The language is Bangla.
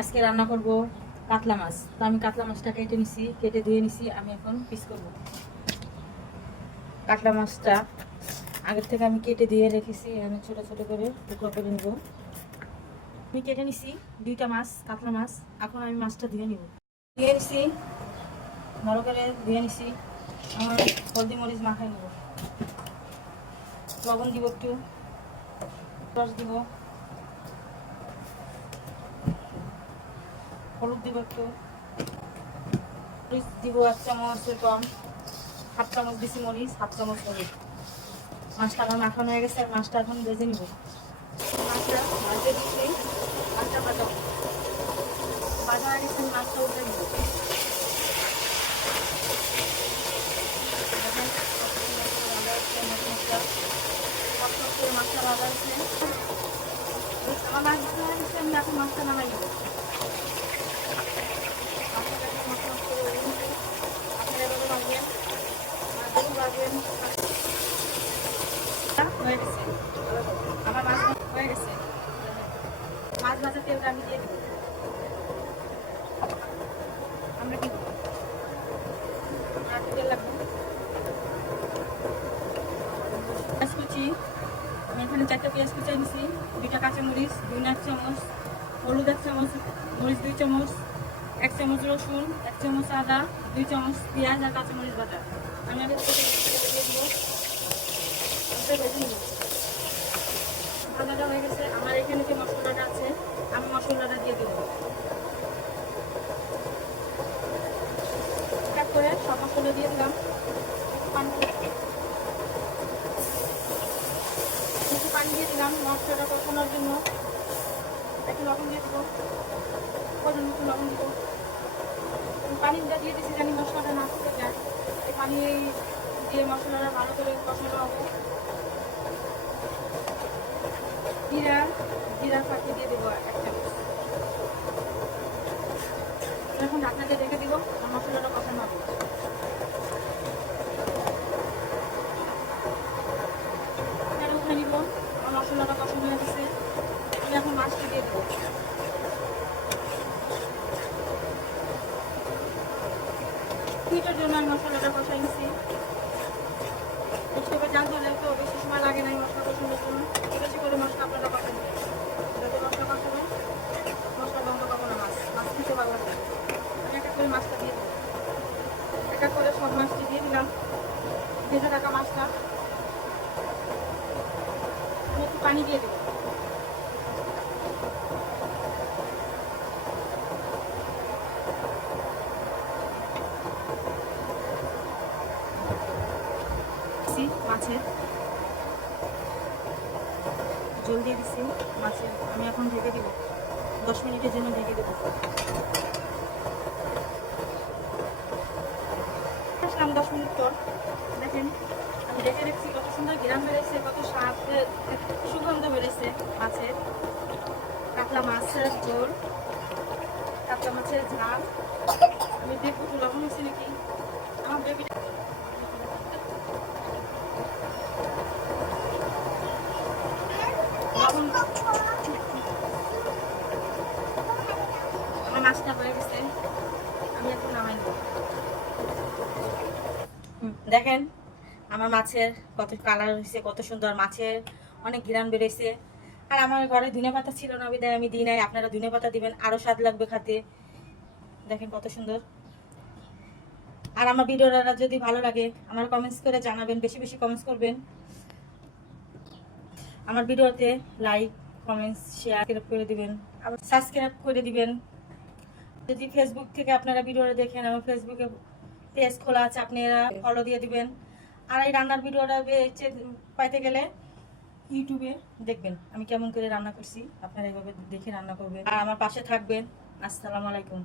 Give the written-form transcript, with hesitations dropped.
আজকে রান্না করব কাতলা মাছ। তো আমি কাতলা মাছটা কেটে নিছি, কেটে ধুয়ে নিছি। আমি এখন পিস করব। কাতলা মাছটা আগের থেকে আমি কেটে দিয়ে রেখেছি, আমি ছোট ছোট করে টুকরো করে নেব। আমি কেটে নিছি দুইটা মাছ, কাতলা মাছ। এখন আমি মাছটা ধুয়ে নিব। ধুয়ে নিছি, ভালো করে ধুয়ে নিছি। আমার হলদি মরিচ মাখাই নেব, লবণ দিব, একটু রস দিব, হলুদ দিব, একটু মরিচ দিব 1 চামচের কম, 1/2 চামচ দিছি মরিচ, 1/2 চামচ হলুদ। মাছটা আমার মাখানো হয়ে গেছে, আর মাছটা এখন ভেজে নিব। মাছটা ভাজে দিচ্ছি, মাছটা ভাজা ভাজা হয়ে গেছে, মাছটা উঠে নিব। মাছটা ভাজা হয়েছে, আমার মাছ ভাজা হয়ে গেছে। আমি এখন মাছটা নামাই নেব। আপনারা এভাবে ভাজবেন, মাছগুলো ভাজবেন। হয়ে গেছে, আমার মাছ হয়ে গেছে। মাছ ভাজা তেলটা আমি দিয়ে দেবো। আমরা কি দেবো, আর তেল লাগবে। পেঁয়াজ কুচি, আমি এখানে 4টা পেঁয়াজ কুচি নিয়েছি, 2টা কাঁচামরিচ, 2 1 চামচ, হলুদ 1 চামচ, মরিচ 2 চামচ, 1 চামচ রসুন, 1 চামচ আদা, 2 চামচ পেঁয়াজ আর কাঁচামরিচ বাটা। আমি আগে দিয়ে দিব, ভেজে নিব। ভাজাটা হয়ে গেছে। আমার এখানে যে মশলাটা আছে, আমি মশলাটা দিয়ে দেবো। এক করে সব মশলা দিয়ে দিলাম। একটু পানি দিয়ে দিলাম মশলাটা কষানোর জন্য। একটু লবণ দিয়ে দেবো, পরিমাণ মতো লবণ দেবো। পানিটা দিয়ে দিচ্ছি জানি মশলাটা না ফুটে যায়। এই পানি দিয়ে মশলাটা ভালো করে কষানো হবে। জিরা ফাঁকি দিয়ে দেবো 1 চামচ। এখন ঢাকনা দিয়ে রেখে দিব, আর মশলাটা কষানো হবে। উঠে নিব, আমার মশলাটা কষানো হয়ে গেছে। আমি এখন মাছটা দিয়ে দেবো। জন্য আমি মশলাটা কষাই নিচ্ছি। স্টোভে জাল ধরে তো বেশি সময় লাগে না এই মশলা কষানোর জন্য। বেশি করে মশলা আপনারা কষান দিন, যত মশলা কষাবেন মশলা বন্ধ পাবো না। মাছ খেতে ভালো লাগবে। আমি একটা করে মাছটা দিয়ে দেবো, একটা করে সব মাছটি দিয়ে দিলাম। ভেজে রাখা মাছটা আমি একটু পানি দিয়ে দেবো। মাছের জল দিয়ে দিচ্ছি মাছের। আমি এখন ঢেকে দিব, 10 মিনিটের জন্য ঢেকে দেবো। আসলাম 10 মিনিট পর, দেখেন আমি ঢেকে রেখেছি। কত সুন্দর ঘ্রাণ বেড়েছে, কত স্বাদ সুগন্ধ বেড়েছে মাছের। কাতলা মাছের ঝোল, কাতলা মাছের ঝাল। আমি দেখবো একটু লবণ হচ্ছে নাকি। আমার বেবিটা লবণ, আমার মাছটা হয়ে গেছে। আমি এখন নামাই নেব। দেখেন আমার মাছের কত কালার হয়েছে, কত সুন্দর। মাছের অনেক ঘ্রাণ বেড়েছে। আর আমার ঘরে ধনেপাতা ছিল না, বিদায় আমি দিই নাই। আপনারা ধনেপাতা দিবেন, আরো স্বাদ লাগবে খেতে। দেখেন কত সুন্দর। আর আমার ভিডিওটা যদি ভালো লাগে আমার কমেন্টস করে জানাবেন, বেশি বেশি কমেন্টস করবেন। আমার ভিডিওতে লাইক, কমেন্টস, শেয়ার করে দিবেন, আবার সাবস্ক্রাইব করে দিবেন। যদি ফেসবুক থেকে আপনারা ভিডিওটা দেখেন, আমার ফেসবুকে পেজ খোলা আছে, আপনারা ফলো দিয়ে দিবেন। আর এই রান্নার ভিডিওটা পাইতে গেলে ইউটিউবে দেখবেন আমি কেমন করে রান্না করছি। আপনারা এইভাবে দেখে রান্না করবেন, আর আমার পাশে থাকবেন। আসসালামু আলাইকুম।